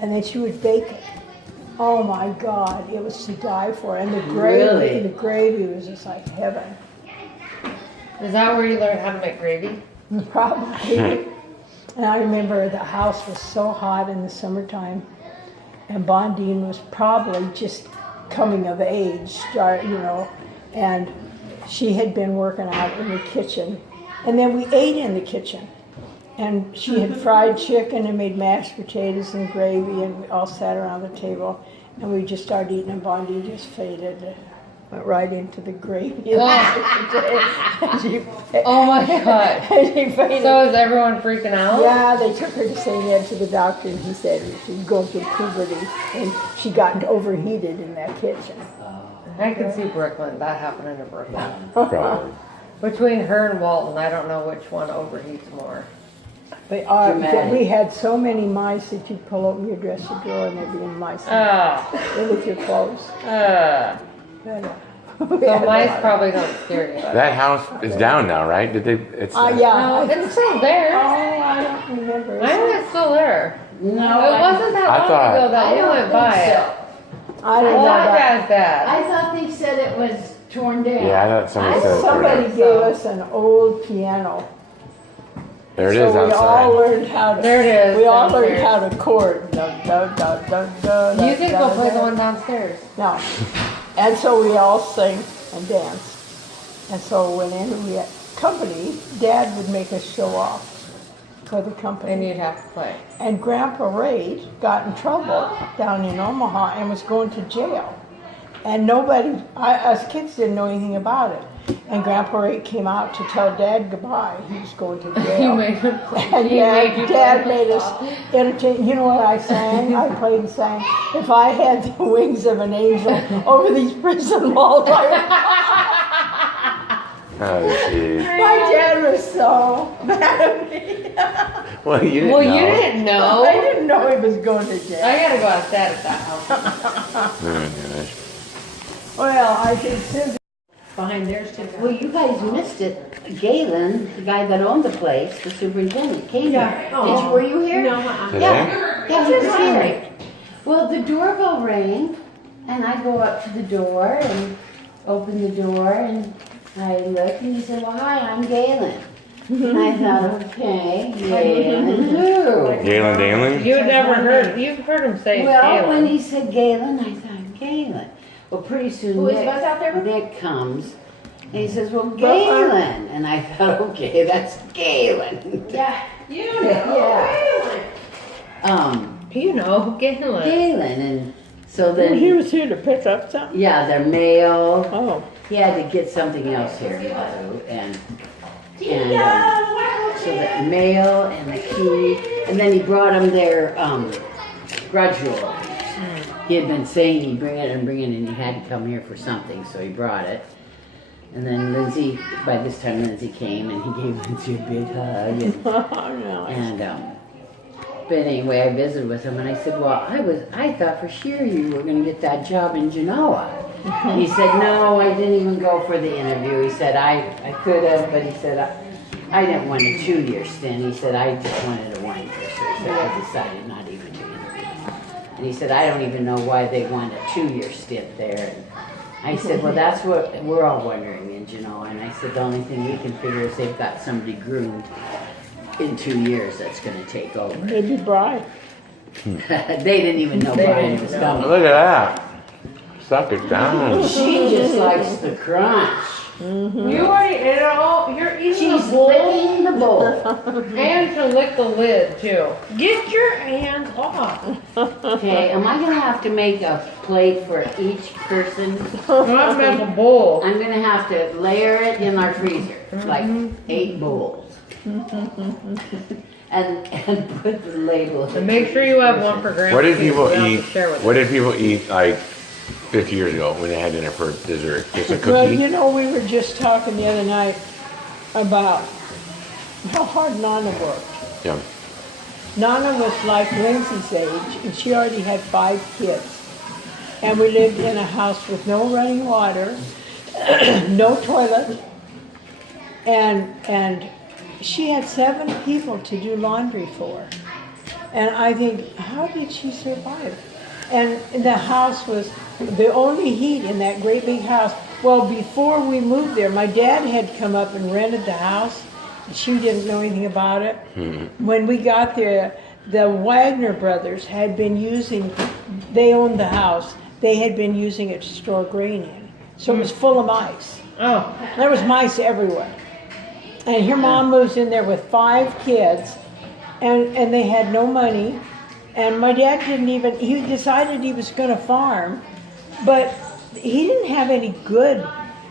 and then she would bake it. Oh my God, it was to die for. And the gravy was just like heaven. Is that where you learned how to make gravy? Probably. And I remember the house was so hot in the summertime, and Bondine was probably just coming of age, and she had been working out in the kitchen. And then we ate in the kitchen. And she had fried chicken and made mashed potatoes and gravy, and we all sat around the table, and we just started eating, and Bondi just faded, went right into the gravy. Oh my God. She faded. So is everyone freaking out? Yeah, they took her to St. Ed to the doctor, and he said she was going through puberty, and she got overheated in that kitchen. I can see Brooklyn, that happening to Brooklyn. Probably. Between her and Walton, I don't know which one overheats more. We had so many mice that you'd pull open your dresser drawer and there'd be mice with your clothes. So mice probably don't scare you. That house is down now, right? Did they? It's yeah. No, it's still there. Oh, I don't remember. I know it's still there. No, it wasn't that long ago that we went by it. I don't know that bad. I thought they said it was torn down. Yeah, I thought somebody said it. Somebody gave us an old piano. There it is so outside. We all learned how to. There it is. We all learned how to chord. You think they'll play the one downstairs? No. And so we all sing and dance. And so whenever we had company, Dad would make us show off for the company. And you'd have to play. And Grandpa Ray got in trouble down in Omaha and was going to jail. And us kids didn't know anything about it. And Grandpa Ray came out to tell Dad goodbye. He was going to jail. You made him play. And Dad made us entertain. You know what I sang? I played and sang, "If I had the wings of an angel over these prison walls." Oh, jeez. My dad was so mad at me. Well, you didn't know. You didn't know. I didn't know he was going to jail. I gotta go outside at that house. Oh, gosh. Well, I think Susan. Behind theirs too. Well, you guys missed it. Galen, the guy that owned the place, the superintendent, came here. Were you here? No, Today? Yeah, he was here. Well, the doorbell rang, and I go up to the door and open the door, and I look, and he said, "Well, hi, I'm Galen." And I thought, okay, Galen who? Galen Danley? You've heard him say Well, Galen. when he said Galen, I thought, Galen. Well, pretty soon Nick comes, and he says, "Well, Galen." And I thought, okay, that's Galen. Yeah. You know. Yeah. You know, Galen. Galen, and so then He was here to pick up something? yeah, their mail. Oh. He had to get something else here, and so the mail and the key, and then he brought them their grudge roll. He had been saying he'd bring it, and he had to come here for something, so he brought it. And then Lindsay, by this time Lindsay came, and he gave Lindsay a big hug. And but anyway, I visited with him, and I said, "Well, I thought for sure you were going to get that job in Genoa." He said, "No, I didn't even go for the interview." He said, I could have, but he said, I didn't want a 2-year stint. He said, "I just wanted a 1-year." So he said, "I decided not even to interview." And he said, "I don't even know why they want a 2-year stint there." And I said, "Well, that's what we're all wondering in Genoa." And I said, "The only thing we can figure is they've got somebody groomed in 2 years that's going to take over." Maybe Brian. They didn't even know Brian was coming. Look at that. Suck it down. She just likes the crunch. You already ate it all. You're eating She's the bowl. licking the bowl. And to lick the lid too. Get your hands off. Okay, am I going to have to make a plate for each person? Not make a bowl. I'm going to have to layer it in our freezer, like 8 bowls. and put the label. And make sure you have one for Grandma. What did people eat? What did people eat like 50 years ago when they had dinner for dessert? Just a cookie? Well, you know, we were just talking the other night about how hard Nana worked. Yeah. Nana was like Lindsay's age, and she already had 5 kids. And we lived in a house with no running water, no toilet, and she had 7 people to do laundry for. And I think, how did she survive? And the house was the only heat in that great big house. Well, before we moved there, my dad had come up and rented the house. She didn't know anything about it. When we got there, the Wagner brothers had been using, they owned the house, they had been using it to store grain in. So it was full of mice. Oh. There was mice everywhere. And her mom moves in there with 5 kids, and they had no money. And my dad didn't even, he decided he was going to farm, but he didn't have any good,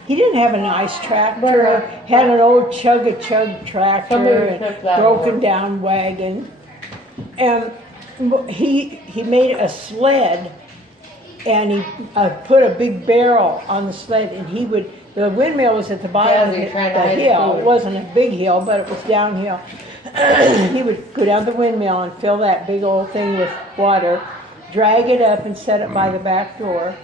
he didn't have a nice tractor, had an old chug-a-chug tractor, and broken down wagon. And he made a sled, and he put a big barrel on the sled, and he would, the windmill was at the bottom of the hill. It wasn't a big hill, but it was downhill. He would go down the windmill and fill that big old thing with water, drag it up and set it by the back door.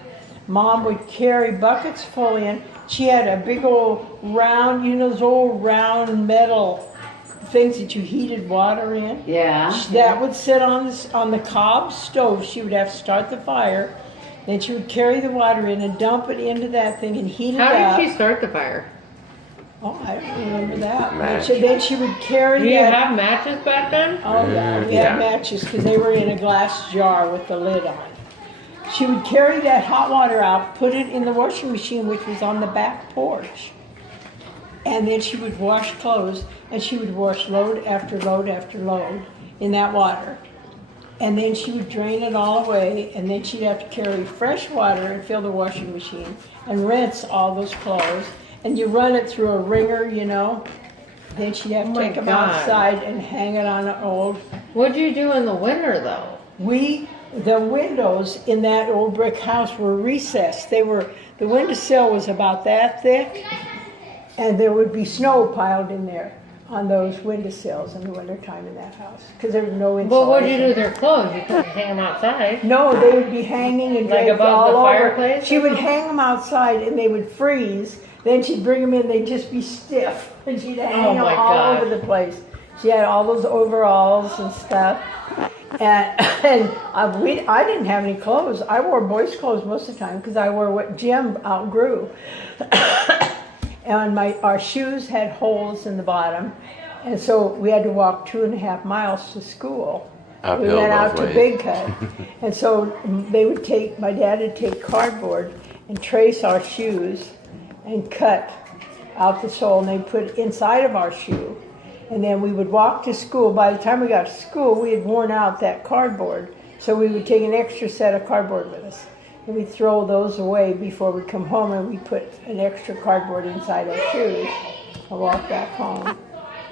Mom would carry buckets full in. She had a big old round, you know those old round metal things that you heated water in? Yeah. That would sit on the cob stove. She would have to start the fire. Then she would carry the water in and dump it into that thing and heat it up. How did she start the fire? Oh, I don't remember that. Match. Then she would carry Do you that. have matches back then? Oh, yeah, we Yeah. had matches because they were in a glass jar with the lid on. She would carry that hot water out, put it in the washing machine, which was on the back porch. And then she would wash clothes, and she would wash load after load after load in that water. And then she would drain it all away, and then she'd have to carry fresh water and fill the washing machine and rinse all those clothes. And you run it through a wringer, you know. Then she'd have to take them outside and hang it on an old. What'd you do in the winter though? The windows in that old brick house were recessed. The windowsill was about that thick, and there would be snow piled in there on those windowsills in the wintertime in that house because there was no insulation. Well, what'd you do with their clothes? You couldn't hang them outside. No, they would be hanging and Like draped above all the over. fireplace? She would hang them outside and they would freeze. Then she'd bring them in, they'd just be stiff, and she'd hang them my all God. over the place. She had all those overalls and stuff. And I didn't have any clothes. I wore boys' clothes most of the time because I wore what Jim outgrew. And our shoes had holes in the bottom, and so we had to walk 2.5 miles to school. Uphill We went out both to ways. Big Cut, and so my dad would take cardboard and trace our shoes and cut out the sole, and they'd put it inside of our shoe. And then we would walk to school. By the time we got to school, we had worn out that cardboard, so we would take an extra set of cardboard with us. And we'd throw those away before we come home, and we'd put an extra cardboard inside our shoes and walk back home.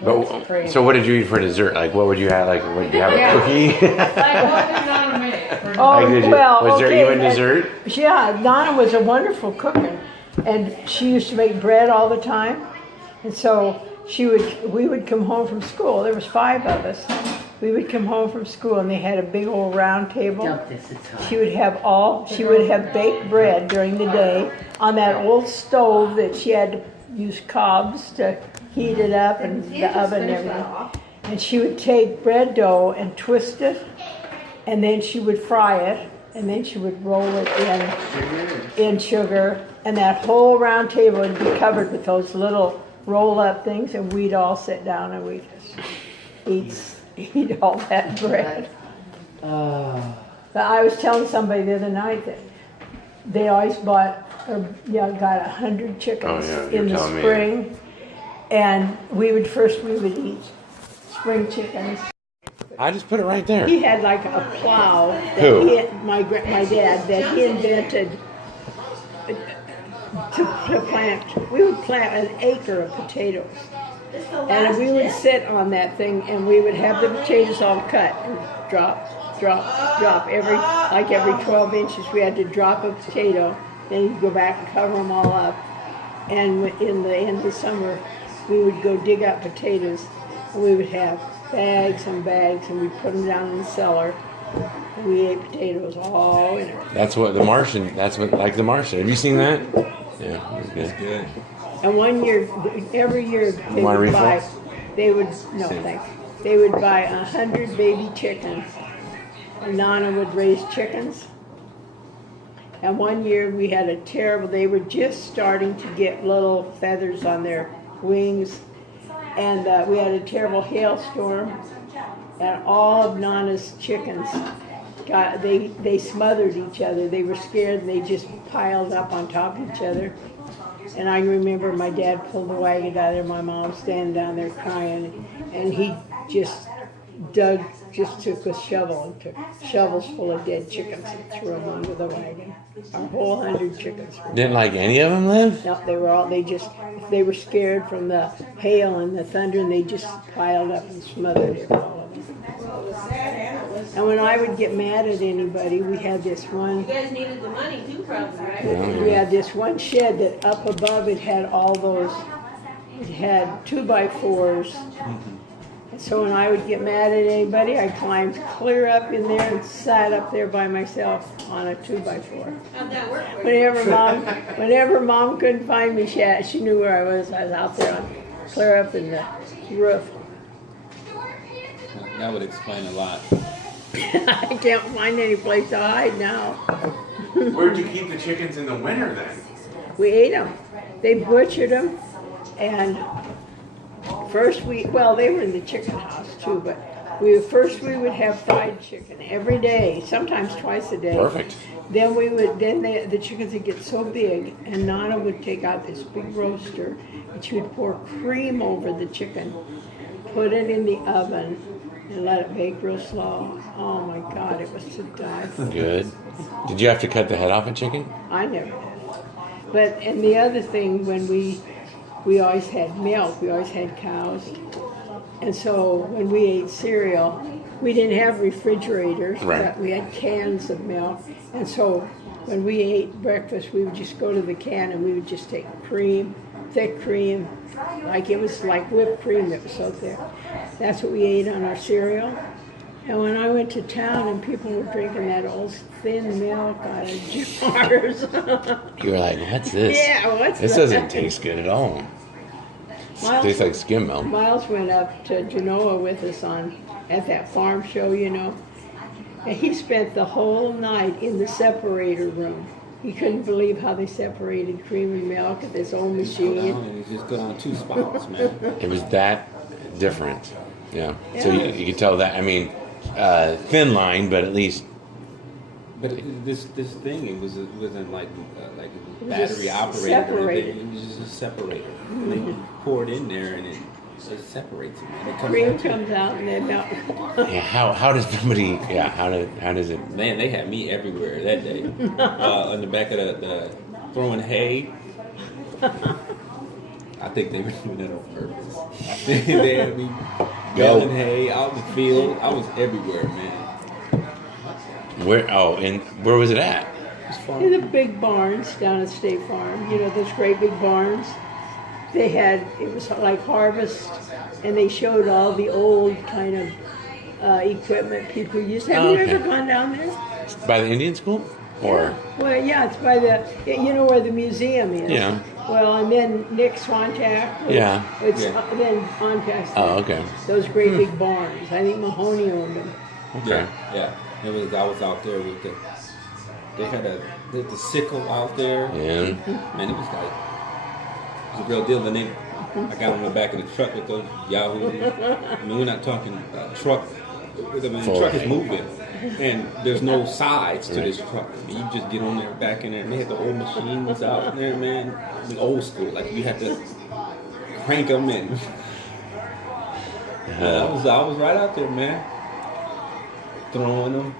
But, crazy. so what did you eat for dessert? Like, what would you have? Like, would you have a cookie? Like, what did Donna make? Oh, Like, did you- well, was there okay, even and- dessert? Yeah, Donna was a wonderful cook, and she used to make bread all the time. And so we would come home from school. There was 5 of us. We would come home from school, and they had a big old round table. Dump this, it's hot. She would have baked bread during the day on that old stove that she had to use cobs to heat it up and the oven and everything. And she would take bread dough and twist it, and then she would fry it, and then she would roll it in sugar, and that whole round table would be covered with those little roll-up things, and we'd all sit down and we'd just eat all that bread. But I was telling somebody the other night that they always got 100 chickens Oh, yeah, you in were the telling me. spring, and we would eat spring chickens. I just put it right there. He had like a plow that Who? my dad that he invented to plant. We would plant an acre of potatoes, and we would sit on that thing, and we would have the potatoes all cut and drop every 12 inches. We had to drop a potato, then you'd go back and cover them all up. And in the end of the summer, we would go dig up potatoes, and we would have bags and bags, and we put them down in the cellar. And we ate potatoes all winter. That's what The Martian. Like The Martian. Have you seen that? Yeah, it was good. Good. And one year, every year, You want a refill? no, thanks. they would buy 100 baby chickens. And Nana would raise chickens. And one year we had a terrible, they were just starting to get little feathers on their wings. And we had a terrible hailstorm. And all of Nana's chickens they smothered each other. They were scared and they just piled up on top of each other. And I remember my dad pulled the wagon out there, my mom standing down there crying, and he just took a shovel and took shovels full of dead chickens and threw them under the wagon. Our whole 100 chickens. Didn't like any of them live? No, they were scared from the hail and the thunder, and they just piled up and smothered it, all of them. And when I would get mad at anybody, we had this one. You guys needed the money too, probably, right? We had this one shed that up above it had all those. It had 2x4s. And so when I would get mad at anybody, I climbed clear up in there and sat up there by myself on a 2x4. How'd that work for you? Whenever mom couldn't find me, she knew where I was. I was out there clear up in the roof. That would explain a lot. I can't find any place to hide now. Where'd you keep the chickens in the winter then? We ate them. They butchered them, and first they were in the chicken house too, but we would have fried chicken every day, sometimes twice a day. Perfect. Then the chickens would get so big, and Nana would take out this big roaster, and she would pour cream over the chicken, put it in the oven, and let it bake real slow. Oh my God, it was to die for. Good. Did you have to cut the head off a chicken? I never did. And the other thing, when we always had milk, we always had cows. And so when we ate cereal, we didn't have refrigerators, right. But we had cans of milk. And so when we ate breakfast, we would just go to the can and we would just take cream, thick cream, like it was like whipped cream that was so thick. That's what we ate on our cereal. And when I went to town and people were drinking that old thin milk out of jars. You were like, what's this? Yeah, what's this that? doesn't taste good at all. It tastes like skim milk. Miles went up to Genoa with us at that farm show, and he spent the whole night in the separator room. He couldn't believe how they separated cream and milk at this old machine. Just go down 2 spots, man. It was that different. Yeah. So you could tell that. I mean, thin line, but at least. But this thing, it wasn't like it was battery operated. Separated. It was just a separator. And they pour it in there, and it separates it. Man. It Cream comes out and then milk. Yeah. How does somebody? Yeah. How does it? Man, they had me everywhere that day. On the back of the throwing hay. I think they were doing that on purpose. They had me baling hay out in the field. I was everywhere, man. Where? Oh, and where was it at? In the big barns down at State Farm, those great big barns. It was like harvest, and they showed all the old kind of equipment people used. Have you ever gone down there? By the Indian school? Or? Well, yeah, it's by where the museum is. Yeah. Well, and then Nick Swantack. Yeah. It's then on past that. Oh, okay. Those great big barns. I think Mahoney owned them. Okay. Yeah. I was out there with they had the sickle out there. Yeah. Man, it was a real deal. And then I got on the back of the truck with those yahoos. I mean, we're not talking truck. The truck is moving, and there's no sides to this truck. I mean, you just get on there, back in there, and they had the old machines out there, man. The old school, like you had to crank them in. I was right out there, man, throwing them.